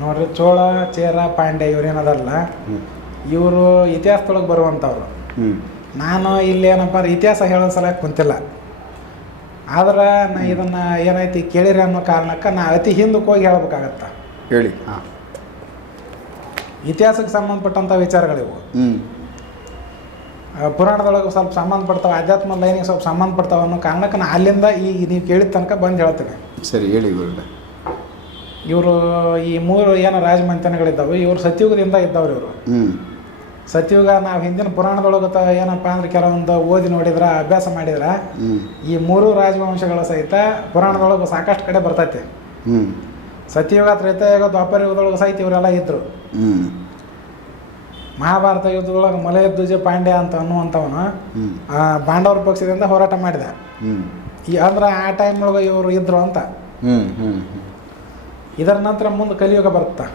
ನೋಡ್ರಿ ಚೋಳ ಚೇರ ಪಾಂಡೆ ಇವ್ರೇನದಲ್ಲ ಇವರು ಇತಿಹಾಸದೊಳಗೆ ಬರುವಂಥವ್ರು ನಾನು ಇಲ್ಲಿ ಏನಪ್ಪ ಅಂದ್ರೆ ಇತಿಹಾಸ ಹೇಳೋ ಸಲ ಕುಂತಿಲ್ಲ. ಆದ್ರೆ ನಾ ಇದನ್ನು ಏನೈತಿ ಕೇಳಿರಿ ಅನ್ನೋ ಕಾರಣಕ್ಕೆ ನಾ ಅತಿ ಹಿಂದಕ್ಕೆ ಹೋಗಿ ಹೇಳ್ಬೇಕಾಗತ್ತ. ಹೇಳಿ. ಹಾಂ. ಇತಿಹಾಸಕ್ಕೆ ಸಂಬಂಧಪಟ್ಟಂಥ ವಿಚಾರಗಳಿವು. ಪುರಾಣದೊಳಗೆ ಸ್ವಲ್ಪ ಸಂಬಂಧಪಡ್ತಾವೆ ಆಧ್ಯಾತ್ಮ ಲೈನಿಗೆ ಸ್ವಲ್ಪ ಸಂಬಂಧಪಡ್ತಾವೆ ಅನ್ನೋ ಕಾರಣಕ್ಕೆ ನಾ ಅಲ್ಲಿಂದ ಈಗ ನೀವು ಕೇಳಿದ ತನಕ ಬಂದು ಹೇಳ್ತೇನೆ. ಸರಿ ಹೇಳಿ ಗುರುಗಳೇ. ಇವರು ಈ ಮೂರು ಏನು ರಾಜಮಂತನಗಳಿದ್ದಾವೆ ಇವರು ಸತ್ಯುಗದಿಂದ ಇದ್ದವ್ರು ಇವರು. ಸತ್ಯುಗ ನಾವು ಹಿಂದಿನ ಪುರಾಣದೊಳಗೆ ತ ಏನಪ್ಪ ಅಂದ್ರೆ ಕೆಲವೊಂದು ಓದಿ ನೋಡಿದ್ರೆ ಅಭ್ಯಾಸ ಮಾಡಿದ್ರೆ ಈ ಮೂರು ರಾಜವಂಶಗಳ ಸಹಿತ ಪುರಾಣದೊಳಗೆ ಸಾಕಷ್ಟು ಕಡೆ ಬರ್ತೈತಿ. ಸತ್ಯಯುಗ ತ್ರೇತಾಯುಗ ದ್ವಾಪರ ಯುಗದೊಳಗೆ ಸಹಿತ ಇವರೆಲ್ಲ ಇದ್ದರು ಮಹಾಭಾರತ ಯುದ್ಧದೊಳಗೆ ಮಲಯಧ್ವಜ ಪಾಂಡ್ಯ ಅಂತ ಅನ್ನುವಂಥವನು ಪಾಂಡವರ ಪಕ್ಷದಿಂದ ಹೋರಾಟ ಮಾಡಿದ. ಈ ಅಂದ್ರೆ ಆ ಟೈಮ್ ಟೈಮ್ನೊಳಗೆ ಇವರು ಇದ್ರು ಅಂತ. ಹ್ಞೂ ಹ್ಞೂ ಇದರ ನಂತರ ಮುಂದೆ ಕಲಿಯುಗ ಬರುತ್ತೆ?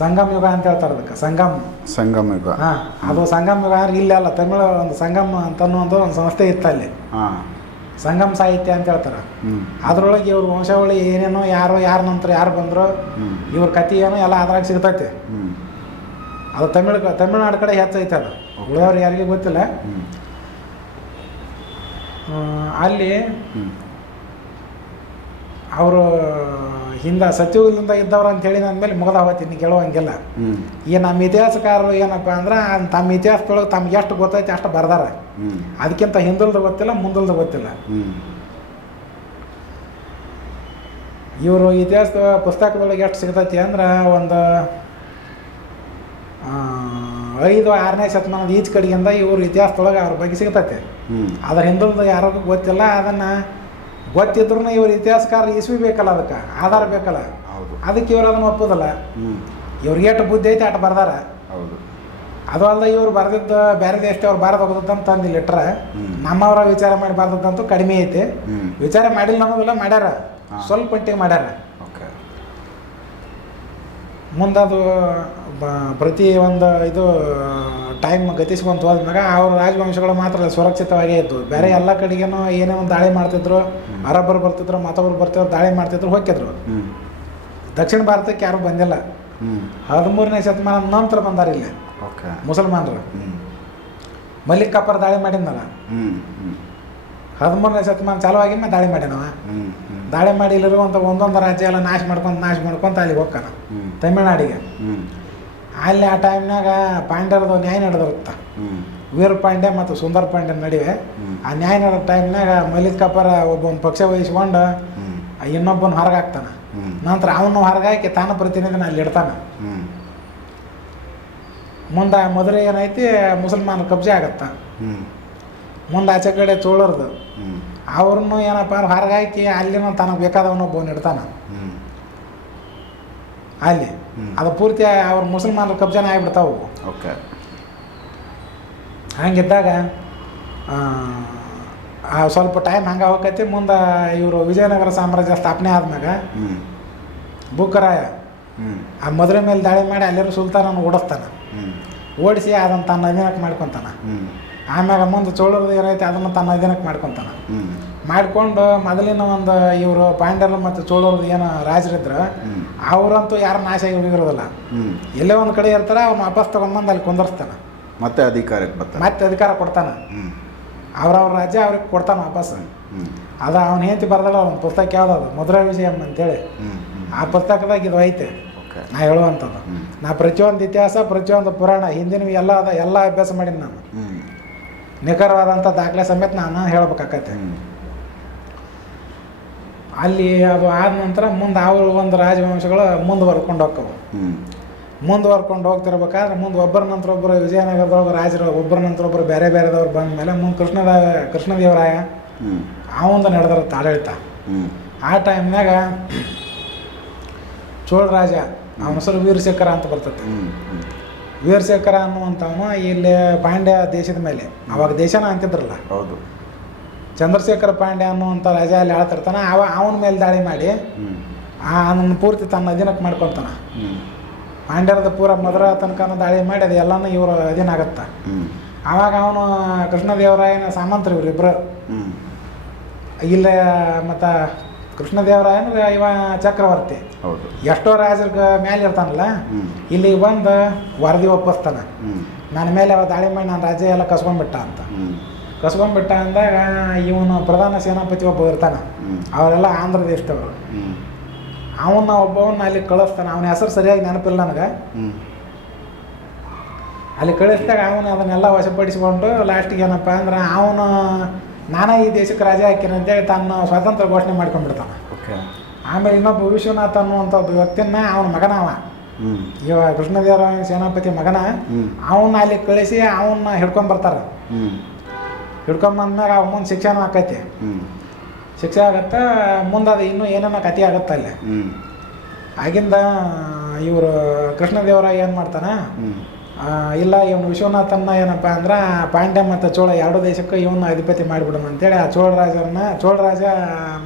ಸಂಗಮ ಯುಗ ಅಂತ ಹೇಳ್ತಾರೆ ಅದಕ್ಕೆ ಸಂಗಮ್. ಸಂಗಮ ಯುಗ. ಹಾಂ ಅದು ಸಂಗಮ ಯುಗ ಅಂದ್ರೆ ಇಲ್ಲ ಅಲ್ಲ ತಮಿಳು ಒಂದು ಸಂಗಮ ಅಂತ ಒಂದು ಸಂಸ್ಥೆ ಇತ್ತು ಅಲ್ಲಿ. ಹಾಂ. ಸಂಗಮ್ ಸಾಹಿತ್ಯ ಅಂತ ಹೇಳ್ತಾರೆ. ಅದ್ರೊಳಗೆ ಇವ್ರ ವಂಶಾವಳಿ ಏನೇನೋ ಯಾರೋ ಯಾರ ನಂತರ ಯಾರು ಬಂದರು ಇವ್ರ ಕಥೆ ಏನೋ ಎಲ್ಲ ಅದ್ರಾಗ ಸಿಗ್ತೈತೆ. ಅದು ತಮಿಳು ತಮಿಳ್ನಾಡು ಕಡೆ ಹೆಚ್ಚೈತೆ ಅದು. ಉಳಿದವ್ರು ಯಾರಿಗೂ ಗೊತ್ತಿಲ್ಲ. ಅಲ್ಲಿ ಅವರು ಹಿಂದೆ ಸತ್ಯುಗದಿಂದ ಇದ್ದವ್ರು ಅಂತ ಹೇಳಿ ಮೇಲೆ ಮುಗದ ಹೋಯ್ತು ಇನ್ನು ಕೇಳುವಂಗಿಲ್ಲ. ಹ್ಞೂ ಈ ನಮ್ಮ ಇತಿಹಾಸಕಾರರು ಏನಪ್ಪ ಅಂದ್ರೆ ತಮ್ಮ ಇತಿಹಾಸದೊಳಗೆ ತಮ್ಗೆ ಎಷ್ಟು ಗೊತ್ತೈತೆ ಅಷ್ಟು ಬರ್ದಾರ. ಅದಕ್ಕಿಂತ ಹಿಂದಲ್ದು ಗೊತ್ತಿಲ್ಲ ಮುಂದಲ್ದು ಗೊತ್ತಿಲ್ಲ. ಇವರು ಇತಿಹಾಸದ ಪುಸ್ತಕದೊಳಗೆ ಎಷ್ಟು ಸಿಗ್ತೈತಿ ಅಂದ್ರೆ ಒಂದು ಐದು ಆರನೇ ಶತಮಾನದ ಈಚ್ ಕಡೆಯಿಂದ ಇವರು ಇತಿಹಾಸದೊಳಗೆ ಅವ್ರ ಬಗ್ಗೆ ಸಿಗ್ತೈತೆ. ಅದರ ಹಿಂದಲ್ದು ಯಾರಿಗೂ ಗೊತ್ತಿಲ್ಲ ಅದನ್ನು ಗೊತ್ತಿದ್ರು ಇವ್ರ ಇತಿಹಾಸಕಾರ ಇಸ್ವಿ ಬೇಕಲ್ಲ ಅದಕ್ಕೆ ಆಧಾರ ಬೇಕಲ್ಲ. ಹೌದು. ಅದಕ್ಕೆ ಇವ್ರು ಅದನ್ನು ಒಪ್ಪೋದಲ್ಲ. ಇವ್ರಿಗೆ ಎಷ್ಟು ಬುದ್ಧಿ ಐತೆ ಅಷ್ಟು ಬರ್ದಾರ. ಹೌದು. ಅದು ಅಲ್ಲ ಇವ್ರು ಬರೆದಿದ್ದ ಬೇರೆ ದೇಶ ಅವ್ರು ಬಾರದು ಹೋಗೋದಂತ ತಂದು ಲೆಟ್ರ. ನಮ್ಮವರ ವಿಚಾರ ಮಾಡಿ ಬರ್ದದ್ದಂತೂ ಕಡಿಮೆ ಐತೆ. ವಿಚಾರ ಮಾಡಿಲ್ಲ ಅನ್ನೋದಿಲ್ಲ ಮಾಡ್ಯಾರ. ಸ್ವಲ್ಪ ಮಟ್ಟಿಗೆ ಮಾಡ್ಯಾರ. ಓಕೆ. ಮುಂದದು ಪ್ರತಿ ಒಂದು ಇದು ಟೈಮ್ ಗತಿಸ್ಕೊಂತ ಹೋದ್ಮ್ಯಾಗ ಅವ್ರ ರಾಜವಂಶಗಳು ಮಾತ್ರ ಸುರಕ್ಷಿತವಾಗೇ ಇತ್ತು ಬೇರೆ ಎಲ್ಲ ಕಡೆಗೇನು ಏನೇ ಒಂದು ದಾಳಿ ಮಾಡ್ತಿದ್ರು ಅರಬ್ಬರು ಬರ್ತಿದ್ರು ಮತ್ತೊಬ್ಬರು ಬರ್ತಿದ್ರು ದಾಳಿ ಮಾಡ್ತಿದ್ರು ಹೋಗಿದ್ರು ದಕ್ಷಿಣ ಭಾರತಕ್ಕೆ ಯಾರು ಬಂದಿಲ್ಲ. ಹದಿಮೂರನೇ ಶತಮಾನ ನಂತರ ಬಂದಾರ ಇಲ್ಲಿ. ಓಕೆ. ಮುಸಲ್ಮಾನರು. ಮಲ್ಲಿಕ್ ಕಪ್ಪರ್ ದಾಳಿ ಮಾಡಿದ್ನಲ್ಲ. ಹದಿಮೂರನೇ ಶತಮಾನ ಚಾಲುವಾಗಿ ಮೇಲೆ ದಾಳಿ ಮಾಡ್ಯಾನವ ದಾಳಿ ಮಾಡಿ ಇಲ್ಲಿರುವಂಥ ಒಂದೊಂದು ರಾಜ್ಯ ಎಲ್ಲ ನಾಶ ಮಾಡ್ಕೊಂತ ನಾಶ ಮಾಡ್ಕೊಂತ ಅಲ್ಲಿಗೆ ಹೋಗ್ತಾನ. ತಮಿಳ್ನಾಡಿಗೆ. ಅಲ್ಲಿ ಆ ಟೈಮ್ನಾಗ ಪಾಂಡ್ಯರದು ನ್ಯಾಯ ನಡೆದಿರುತ್ತೆ. ವೀರ ಪಾಂಡ್ಯ ಮತ್ತು ಸುಂದರ ಪಾಂಡ್ಯ ನಡುವೆ ಆ ನ್ಯಾಯ ನಡೆದ ಟೈಮ್ನಾಗ ಮಲ್ಲಿಕ್ ಕಪರ ಒಬ್ಬನ ಪಕ್ಷ ವಹಿಸ್ಕೊಂಡು ಇನ್ನೊಬ್ಬನ ಹೊರಗೆ ಹಾಕ್ತಾನ ನಂತರ ಅವನು ಹೊರಗಾಕಿ ತಾನು ಪ್ರತಿನಿಧಿನ ಅಲ್ಲಿ ಇಡ್ತಾನೆ. ಮುಂದೆ ಮದುವೆ ಏನೈತಿ ಮುಸಲ್ಮಾನ ಕಬ್ಜೆ ಆಗತ್ತ. ಮುಂದೆ ಆಚೆ ಕಡೆ ಚೋಳರ್ದು. ಅವ್ರನ್ನೂ ಏನಪ್ಪ ಅಂದ್ರೆ ಹೊರಗೆ ಹಾಕಿ ಅಲ್ಲಿನ ತನಗೆ ಬೇಕಾದವನು ಒಬ್ಬನ ಇಡ್ತಾನ ಅಲ್ಲಿ. ಅದು ಪೂರ್ತಿ ಅವ್ರ ಮುಸಲ್ಮಾನರ ಕಬ್ಜಾನ ಆಗಿಬಿಡ್ತಾವು. ಓಕೆ. ಹಂಗಿದ್ದಾಗ ಸ್ವಲ್ಪ ಟೈಮ್ ಹಂಗೆ ಹೋಗೈತಿ ಮುಂದೆ ಇವರು ವಿಜಯನಗರ ಸಾಮ್ರಾಜ್ಯ ಸ್ಥಾಪನೆ ಆದ್ಮ್ಯಾಗ ಬುಕ್ಕರಾಯ ಆ ಮದುವೆ ಮೇಲೆ ದಾಳಿ ಮಾಡಿ ಅಲ್ಲಿರೋ ಸುಲ್ತಾನನ ಓಡಿಸ್ತಾನೆ. ಓಡಿಸಿ ಅದನ್ನು ತನ್ನ ಅಧೀನಕ್ಕೆ ಮಾಡ್ಕೊತಾನ. ಆಮ್ಯಾಗ ಮುಂದೆ ಚೋಳರದು ಏನೈತೆ ಅದನ್ನು ತನ್ನ ಅಧೀನಕ್ಕೆ ಮಾಡ್ಕೊತಾನ. ಮಾಡಿಕೊಂಡು ಮೊದಲಿನ ಒಂದು ಇವರು ಪಾಂಡ್ಯರು ಮತ್ತು ಚೋಳರದು ಏನು ರಾಜರಿದ್ರು ಅವರಂತೂ ಯಾರು ನಾಶ ಆಗಿ ಹೋಗಿರೋದಿಲ್ಲ. ಎಲ್ಲೇ ಒಂದು ಕಡೆ ಇರ್ತಾರೆ ಅವ್ನು ವಾಪಸ್ ತಗೊಂಡ್ಬಂದು ಅಲ್ಲಿ ಕುಂದರ್ಸ್ತಾನೆ. ಮತ್ತೆ ಅಧಿಕಾರಕ್ಕೆ ಬರ್ತಾನೆ. ಮತ್ತೆ ಅಧಿಕಾರ ಕೊಡ್ತಾನೆ. ಅವ್ರವ್ರ ರಾಜ್ಯ ಅವ್ರಿಗೆ ಕೊಡ್ತಾನೆ ವಾಪಸ್. ಅದು ಅವ್ನ ಹೆಂಡತಿ ಬರ್ದಲ್ಲ ಅವ್ನ ಪುಸ್ತಕ ಯಾವ್ದದು? ಮುದ್ರಾ ವಿಜಯಂ ಅಂತೇಳಿ. ಆ ಪುಸ್ತಕದಾಗ ಇದು ಐತೆ. ನಾ ಹೇಳುವಂಥದ್ದು. ನಾ ಪ್ರತಿಯೊಂದು ಇತಿಹಾಸ ಪ್ರತಿಯೊಂದು ಪುರಾಣ ಹಿಂದಿನ ಎಲ್ಲ ಅದ ಎಲ್ಲ ಅಭ್ಯಾಸ ಮಾಡೀನಿ ನಾನು. ನಿಖರವಾದಂಥ ದಾಖಲೆ ಸಮೇತ ನಾನು ಹೇಳ್ಬೇಕಾಕತ್ತೆ. ಅಲ್ಲಿ ಅದು ಆದ ನಂತರ ಮುಂದೆ ಅವರು ಒಂದು ರಾಜವಂಶಗಳು ಮುಂದುವರ್ಕೊಂಡು ಹೋಗ್ತವೆ. ಮುಂದುವರ್ಕೊಂಡು ಹೋಗ್ತಿರ್ಬೇಕಾದ್ರೆ ಮುಂದೆ ಒಬ್ಬರ ನಂತರ ಒಬ್ಬರು ವಿಜಯನಗರದೊಳಗೆ ರಾಜರು ಒಬ್ಬರ ನಂತರ ಒಬ್ಬರು ಬೇರೆ ಬೇರೆದವ್ರು ಬಂದ ಮೇಲೆ ಮುಂದೆ ಕೃಷ್ಣದ ಕೃಷ್ಣದೇವರಾಯ ಅವಂದು ನಡೆದ್ರ ಆಡಳಿತ ಆ ಟೈಮ್ನಾಗ ಚೋಳ ರಾಜ ಅವನ ಹೆಸರು ವೀರಶೇಖರ ಅಂತ ಬರ್ತದೆ ವೀರಶೇಖರ ಅನ್ನುವಂಥವನು ಇಲ್ಲಿ ಪಾಂಡ್ಯ ದೇಶದ ಮೇಲೆ. ಅವಾಗ ದೇಶನ ಅಂತಿದ್ರಲ್ಲ. ಹೌದು. ಚಂದ್ರಶೇಖರ ಪಾಂಡೆ ಅನ್ನುವಂಥ ರಾಜ ಅಲ್ಲಿ ಆಳ್ತಿರ್ತಾನ. ಅವ ಅವನ ಮೇಲೆ ದಾಳಿ ಮಾಡಿ ಅವನನ್ನು ಪೂರ್ತಿ ತನ್ನ ಅಧೀನಕ್ಕೆ ಮಾಡ್ಕೊತಾನ. ಪಾಂಡ್ಯರದ ಪೂರ ಮಧುರ ತನಕ ದಾಳಿ ಮಾಡಿ ಅದು ಎಲ್ಲನೂ ಇವರು ಅಧೀನ ಆಗತ್ತೆ. ಆವಾಗ ಅವನು ಕೃಷ್ಣದೇವರಾಯನ ಸಾಮಂತರು ಇವ್ರು ಇಬ್ಬರು ಇಲ್ಲೇ ಮತ್ತು ಕೃಷ್ಣದೇವರಾಯನ ಇವ ಚಕ್ರವರ್ತಿ. ಹೌದು. ಎಷ್ಟೋ ರಾಜರ ಮೇಲೆ ಇರ್ತಾನಲ್ಲ. ಇಲ್ಲಿ ಇಲ್ಲಿಗೆ ಬಂದು ವರದಿ ಒಪ್ಪಿಸ್ತಾನ. ನನ್ನ ಮೇಲೆ ಅವ ದಾಳಿ ಮಾಡಿ ನಾನು ರಾಜ್ಯ ಎಲ್ಲ ಕಸ್ಕೊಂಡ್ಬಿಟ್ಟ ಅಂತ. ಕಸ್ಕೊಂಡ್ಬಿಟ್ಟ ಅಂದಾಗ ಇವನು ಪ್ರಧಾನ ಸೇನಾಪತಿ ಒಬ್ಬ ಇರ್ತಾನ. ಅವರೆಲ್ಲ ಆಂಧ್ರ ದೇಶದವರು ಅವನ ಅವನ್ನ ಒಬ್ಬವನ್ನ ಅಲ್ಲಿ ಕಳಿಸ್ತಾನೆ. ಅವನ ಹೆಸರು ಸರಿಯಾಗಿ ನೆನಪಿಲ್ಲ ನನಗೆ. ಅಲ್ಲಿ ಕಳಿಸಿದಾಗ ಅವನು ಅದನ್ನೆಲ್ಲ ವಶಪಡಿಸಿಕೊಂಡು ಲಾಸ್ಟಿಗೆ ಏನಪ್ಪ ಅಂದ್ರೆ ಅವನು ನಾನೇ ಈ ದೇಶಕ್ಕೆ ರಾಜ ಹಾಕಿನ ಅಂತೇಳಿ ತನ್ನ ಸ್ವಾತಂತ್ರ್ಯ ಘೋಷಣೆ ಮಾಡ್ಕೊಂಡ್ಬಿಡ್ತಾನೆ. ಓಕೆ. ಆಮೇಲೆ ಇನ್ನೊಬ್ಬ ವಿಶ್ವನಾಥ್ ಅನ್ನುವಂಥ ಒಬ್ಬ ವ್ಯಕ್ತಿನ ಅವನ ಮಗನ ಅವ ಇವ ಕೃಷ್ಣದೇವರಾಯ ಸೇನಾಪತಿ ಮಗನ. ಅವನ್ನ ಅಲ್ಲಿ ಕಳಿಸಿ ಅವನ್ನ ಹಿಡ್ಕೊಂಬರ್ತಾರೆ ಹ್ಮ್. ಹಿಡ್ಕೊಂಬಂದ್ಮ್ಯಾಗ ಅವ ಮುಂದೆ ಶಿಕ್ಷಣ ಆಕೈತಿ ಶಿಕ್ಷಣ ಶಿಕ್ಷೆ ಆಗತ್ತೆ ಮುಂದೆ ಅದು ಇನ್ನೂ ಏನೇನೋ ಕತೆ ಆಗತ್ತೆ ಅಲ್ಲಿ. ಆಗಿಂದ ಇವರು ಕೃಷ್ಣದೇವರ ಏನು ಮಾಡ್ತಾನೆ? ಇಲ್ಲ ಇವನು ವಿಶ್ವನಾಥನ್ನ ಏನಪ್ಪ ಅಂದ್ರೆ ಪಾಂಡ್ಯ ಮತ್ತು ಚೋಳ ಎರಡು ದೇಶಕ್ಕೆ ಇವನ್ನ ಅಧಿಪತಿ ಮಾಡಿಬಿಡೋಣ ಅಂತೇಳಿ ಆ ಚೋಳ ರಾಜರನ್ನ ಚೋಳ ರಾಜ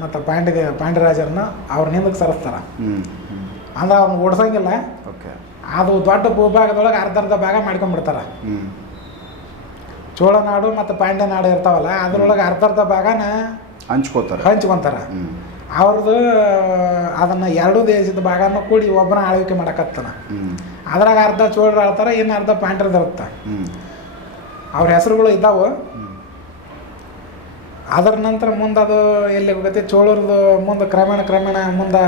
ಮತ್ತು ಪಾಂಡ್ಯ ಪಾಂಡ್ಯ ರಾಜರನ್ನ ಅವ್ರ ಹಿಂದಕ್ಕೆ ಸರಿಸ್ತಾರೆ. ಅಂದ್ರೆ ಅವ್ನ ಓಡ್ಸಂಗಿಲ್ಲ. ಓಕೆ. ಅದು ದೊಡ್ಡ ಭೂಭಾಗದೊಳಗೆ ಅರ್ಧ ಅರ್ಧ ಭಾಗ ಮಾಡ್ಕೊಂಡ್ಬಿಡ್ತಾರ ಹ್ಮ್ ಚೋಳ ನಾಡು ಮತ್ತು ಪಾಂಡ್ಯ ನಾಡು ಇರ್ತಾವಲ್ಲ ಅದ್ರೊಳಗೆ ಅರ್ಧ ಅರ್ಧ ಭಾಗನ ಹಂಚ್ಕೋತಾರೆ. ಹಂಚ್ಕೊತಾರೆ. ಅವ್ರದ್ದು ಅದನ್ನು ಎರಡೂ ದೇಶದ ಭಾಗನ ಕೂಡಿ ಒಬ್ಬನ ಆಳ್ವಿಕೆ ಮಾಡಕತ್ತಾನ. ಅದ್ರಾಗ ಅರ್ಧ ಚೋಳರು ಆಳ್ತಾರೆ ಇನ್ನು ಅರ್ಧ ಪಾಂಡ್ಯದ ಇರುತ್ತೆ. ಅವ್ರ ಹೆಸರುಗಳು ಇದ್ದಾವೆ. ಅದರ ನಂತರ ಮುಂದೆ ಅದು ಎಲ್ಲಿ ಹೋಗುತ್ತೆ ಚೋಳರದು ಮುಂದೆ ಕ್ರಮೇಣ ಕ್ರಮೇಣ ಮುಂದೆ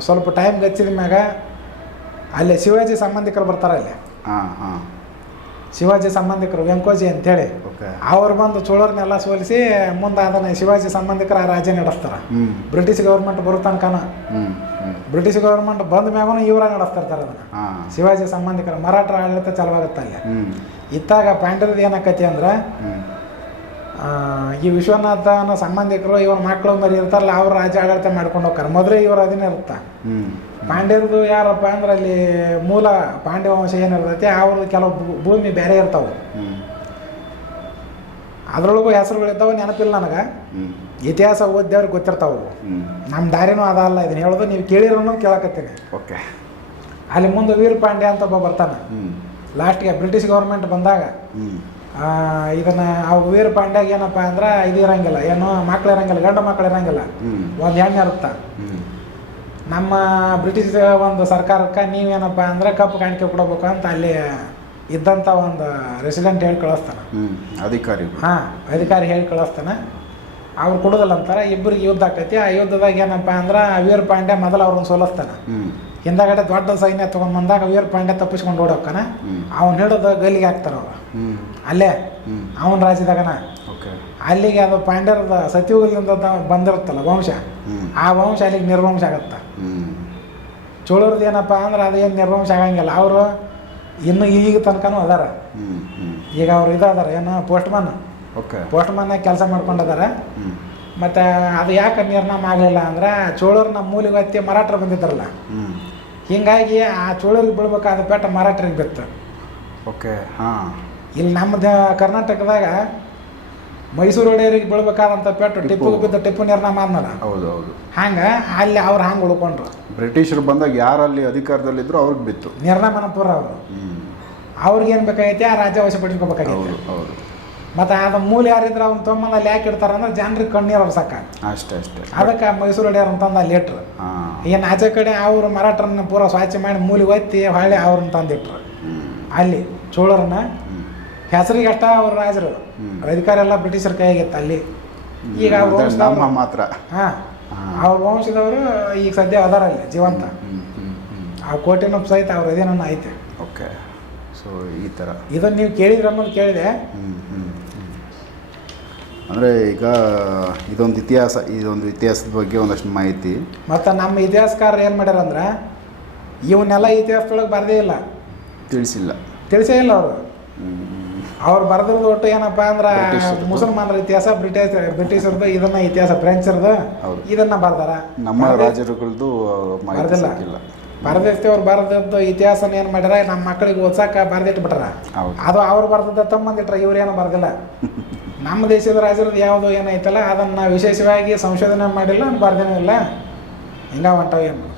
ಸ್ವಲ್ಪ ಟೈಮ್ ಗಚ್ಚಿದ ಮ್ಯಾಗ ಅಲ್ಲಿ ಶಿವಾಜಿ ಸಂಬಂಧಿಕರು ಬರ್ತಾರೆ ಅಲ್ಲಿ. ಹಾಂ ಹಾಂ. ಶಿವಾಜಿ ಸಂಬಂಧಿಕರು ವೆಂಕೋಜಿ ಅಂತೇಳಿ. ಅವ್ರು ಬಂದು ಚೋಳರನ್ನೆಲ್ಲ ಸೋಲಿಸಿ ಮುಂದೆ ಅದನ್ನು ಶಿವಾಜಿ ಸಂಬಂಧಿಕರು ಆ ರಾಜ್ಯ ನಡೆಸ್ತಾರೆ. ಬ್ರಿಟಿಷ್ ಗೌರ್ಮೆಂಟ್ ಬರೋ ತನಕನ. ಬ್ರಿಟಿಷ್ ಗೌರ್ಮೆಂಟ್ ಬಂದ ಮ್ಯಾಗೂ ಇವರ ನಡೆಸ್ತಿರ್ತಾರೆ ಅದನ್ನು. ಶಿವಾಜಿ ಸಂಬಂಧಿಕರು ಮರಾಠರ ಆಡಳಿತ ಚಲವಾಗುತ್ತೆ ಅಲ್ಲಿ. ಇತ್ತಾಗ ಪಾಂಡ್ಯದ ಏನಾಕತಿ ಅಂದ್ರೆ ಈ ವಿಶ್ವನಾಥನ ಸಂಬಂಧಿಕರು ಇವ್ರ ಮಕ್ಕಳು ಮರಿ ಇರ್ತಾರಲ್ಲ ಅವ್ರ ರಾಜ್ಯ ಆಡಳಿತ ಮಾಡ್ಕೊಂಡು ಹೋಗ್ತಾರೆ. ಮೊದಲೇ ಇವ್ರ ಅದಿನ ಇರುತ್ತೆ? ಪಾಂಡ್ಯರದು ಯಾರಪ್ಪ ಅಂದ್ರೆ ಅಲ್ಲಿ ಮೂಲ ಪಾಂಡ್ಯ ವಂಶ ಏನಿರ್ತೈತಿ ಅವ್ರದ್ದು ಕೆಲವು ಭೂಮಿ ಬೇರೆ ಇರ್ತಾವೆ. ಅದ್ರೊಳಗೂ ಹೆಸರುಗಳಿದ್ದಾವೆ ನೆನಪಿಲ್ಲ ನನಗೆ. ಇತಿಹಾಸ ಓದ್ಯವ್ರಿಗೆ ಗೊತ್ತಿರ್ತಾವೆ. ನಮ್ಮ ದಾರಿನೂ ಅದಲ್ಲ ಇದನ್ನ ಹೇಳೋದು ನೀವು ಕೇಳಿರೋನು ಕೇಳಕತ್ತೀನಿ. ಓಕೆ. ಅಲ್ಲಿ ಮುಂದೆ ವೀರ ಪಾಂಡ್ಯ ಅಂತ ಒಬ್ಬ ಬರ್ತಾನೆ. ಲಾಸ್ಟ್ಗೆ ಬ್ರಿಟಿಷ್ ಗೌರ್ಮೆಂಟ್ ಬಂದಾಗ ಇದನ್ನ ಆ ವೀರ ಪಾಂಡ್ಯಾಗ ಏನಪ್ಪ ಅಂದ್ರೆ ಇದು ಇರಂಗಿಲ್ಲ ಏನು ಮಕ್ಳು ಇರಂಗಿಲ್ಲ ಗಂಡು ಮಕ್ಳು ಇರಂಗಿಲ್ಲ. ಒಂದು ಹೆಣ್ಣು ಇರುತ್ತೆ. ನಮ್ಮ ಬ್ರಿಟಿಷ್ ಒಂದು ಸರ್ಕಾರಕ್ಕೆ ನೀವೇನಪ್ಪ ಅಂದ್ರೆ ಕಪ್ಪು ಕಾಣಿಕೆ ಕೊಡಬೇಕು ಅಂತ ಅಲ್ಲಿ ಇದ್ದಂಥ ಒಂದು ರೆಸಿಡೆಂಟ್ ಹೇಳಿ ಕಳಿಸ್ತಾನೆ. ಅಧಿಕಾರಿ ಹಾಂ ಅಧಿಕಾರಿ ಹೇಳಿ ಕಳಿಸ್ತಾನೆ. ಅವ್ರು ಕೊಡೋದಿಲ್ಲ ಅಂತಾರೆ ಇಬ್ಬರಿಗೆ ಯುದ್ಧ ಆಕೈತಿ ಆ ಯುದ್ಧದಾಗ ಏನಪ್ಪ ಅಂದ್ರೆ ವೀರ್ ಪಾಂಡ್ಯ ಮೊದಲು ಅವ್ರನ್ನ ಸೋಲಿಸ್ತಾನೆ. ಹಿಂದಾಗಡೆ ದೊಡ್ಡ ಸೈನ್ಯ ತೊಗೊಂಡ್ಬಂದಾಗ ವೀರ್ ಪಾಂಡ್ಯ ತಪ್ಪಿಸ್ಕೊಂಡು ಓಡೋಕ್ಕನ ಅವ್ನು ಹಿಡಿದು ಗಲ್ಲಿಗೆ ಹಾಕ್ತಾರ ಅವ್ರು. ಅಲ್ಲೇ? ಅವನ ರಾಜ್ಯದಾಗನ? ಓಕೆ. ಅಲ್ಲಿಗೆ ಅದು ಪಾಂಡ್ಯರದ ಸತ್ಯುಗಲಿಂದ ಬಂದಿರುತ್ತಲ್ಲ ವಂಶ. ಆ ವಂಶ ಅಲ್ಲಿಗೆ ನಿರ್ವಂಶ ಆಗತ್ತೆ. ಚೋಳರದ್ದು ಏನಪ್ಪ ಅಂದ್ರೆ ಅದೇನು ನಿರ್ವಂಶ ಆಗಂಗಿಲ್ಲ. ಅವರು ಇನ್ನು ಈಗ ತನಕನೂ ಅದಾರ. ಈಗ ಅವ್ರು ಇದಾದಾರ ಏನು ಪೋಸ್ಟ್ಮನ್ ಓಕೆ. ಪೋಸ್ಟ್ಮನ್ನಾಗ ಕೆಲಸ ಮಾಡ್ಕೊಂಡಿದ್ದಾರೆ ಮತ್ತೆ ಅದು ಯಾಕೆ ನಿರ್ನಾಮ ಆಗಲಿಲ್ಲ ಅಂದ್ರೆ ಚೋಳರು ನಮ್ಮ ಮೂಲಿಗೆ ಹತ್ತಿ ಮರಾಠರು ಬಂದಿದ್ದಾರಲ್ಲ. ಹಿಂಗಾಗಿ ಆ ಚೋಳರಿಗೆ ಬೀಳ್ಬೇಕಾದ ಪೇಟ ಮರಾಠರಿಗೆ ಬಿತ್ತು. ಓಕೆ ಹಾಂ. ಇಲ್ಲಿ ನಮ್ಮ ದ- ಕರ್ನಾಟಕದಾಗ ಮೈಸೂರು ಒಡೆಯರಿಗೆ ಬೀಳ್ಬೇಕಾದಂಥ ಪೆಟ್ಟು ಟಿಪ್ಪು. ಬಿದ್ದ ಟಿಪ್ಪು ನೀರ್ನ ಮಾಡ್ನಲ್ಲ? ಹೌದು ಹೌದು. ಹಂಗೆ ಅಲ್ಲಿ ಅವ್ರು ಹಂಗೆ ಉಳ್ಕೊಂಡ್ರು? ಬ್ರಿಟಿಷರು ಬಂದಾಗ ಯಾರಲ್ಲಿ ಅಧಿಕಾರದಲ್ಲಿದ್ರು ಅವ್ರಿಗೆ ಬಿತ್ತು. ನಿರ್ನಾಮನ ಪೂರ ಅವರು ಅವ್ರಿಗೇನು ಅವ್ರಿಗೆ ಏನು ಬೇಕಾಗೈತಿ? ಆ ರಾಜ್ಯ ವಶಪಡಿಸ್ಕೋಬೇಕಾಗೈತಿ ಹೌದು ಮತ್ತು ಅದು ಮೂಲ ಯಾರಿದ್ರೆ ಅವ್ನು ತೊಗೊಂಬಂದು ಅಲ್ಲಿ ಯಾಕೆ ಇಡ್ತಾರೆ ಅಂದ್ರೆ ಜನರಿಗೆ ಕಣ್ಣೀರು ಸಾಕ ಅಷ್ಟೇ ಅಷ್ಟೇ. ಅದಕ್ಕೆ ಮೈಸೂರು ಒಡೆಯರ್ ಅಂತಂದು ಅಲ್ಲಿ ಇಟ್ರು. ಏನು ಆಚೆ ಕಡೆ ಅವ್ರು ಮರಾಠರನ್ನ ಪೂರ ಸ್ವಚ್ಛ ಮಾಡಿ ಮೂಲೆ ಒತ್ತಿ ಹೊಳ್ಳಿ ಅವ್ರನ್ನ ತಂದಿಟ್ರು. ಅಲ್ಲಿ ಚೋಳರನ್ನ ಹೆಸರಿಗೆ ಅಷ್ಟ ಅವ್ರ ರಾಜರು. ಅಧಿಕಾರ ಎಲ್ಲ ಬ್ರಿಟಿಷರ ಕೈಯಾಗಿತ್ತು ಅಲ್ಲಿ. ಈಗ ನಮ್ಮ ಮಾತ್ರ. ಹಾಂ. ಅವ್ರ ವಂಶದವರು ಈಗ ಸದ್ಯ ಅದಾರ ಅಲ್ಲಿ ಜೀವಂತ ಆ ಕೋಟೆನೂ ಸಹಿತ ಅವ್ರ ಅದೇನೋ ಐತೆ. ಓಕೆ. ಸೊ ಈ ಥರ ಇದನ್ನು ನೀವು ಕೇಳಿದ್ರೆ ಅನ್ನೋದು ಕೇಳಿದೆ. ಅಂದರೆ ಈಗ ಇದೊಂದು ಇತಿಹಾಸ ಇದೊಂದು ಇತಿಹಾಸದ ಬಗ್ಗೆ ಒಂದಷ್ಟು ಮಾಹಿತಿ. ಮತ್ತು ನಮ್ಮ ಇತಿಹಾಸಕಾರರು ಏನು ಮಾಡ್ಯಾರ ಅಂದ್ರೆ ಇವನ್ನೆಲ್ಲ ಇತಿಹಾಸದೊಳಗೆ ಬರದೇ ಇಲ್ಲ. ತಿಳಿಸಿಲ್ಲ. ತಿಳಿಸೇ ಇಲ್ಲ ಅವರು. ಅವ್ರು ಬರೆದಿರೋದು ಒಟ್ಟು ಏನಪ್ಪ ಅಂದ್ರೆ. ಮುಸಲ್ಮಾನರ ಇತಿಹಾಸ ಬ್ರಿಟಿಷ್ ಬ್ರಿಟಿಷರದು ಇದನ್ನ ಇತಿಹಾಸ ಫ್ರೆಂಚರ್ದು. ಇದನ್ನ ಬರ್ದಾರ. ನಮ್ಮ ರಾಜರುಗಳದ್ದು ಮಾಹಿತಿ ಬರ್ದಿಲ್ಲ. ಬರ್ದಿರ್ತಿ ಅವ್ರು ಬರೆದದ್ದು ಇತಿಹಾಸನ ಏನು ಮಾಡ್ಯಾರ ನಮ್ಮ ಮಕ್ಕಳಿಗೆ ಓದ್ಸಕ್ಕೆ ಬರ್ದಿಟ್ಬಿಟ್ರ. ಅದು ಅವ್ರು ಬರ್ದದ್ದ ತಮ್ಮಂದಿಟ್ರ ಇವ್ರೇನು ಬರ್ದಿಲ್ಲ. ನಮ್ಮ ದೇಶದ ರಾಜರದ್ದು ಯಾವುದು ಏನೈತಲ್ಲ ಅದನ್ನು ವಿಶೇಷವಾಗಿ ಸಂಶೋಧನೆ ಮಾಡಿಲ್ಲ ಬರ್ದೇನೂ ಇಲ್ಲ. ಹಿಂಗ ಹೊಂಟವ ಏನು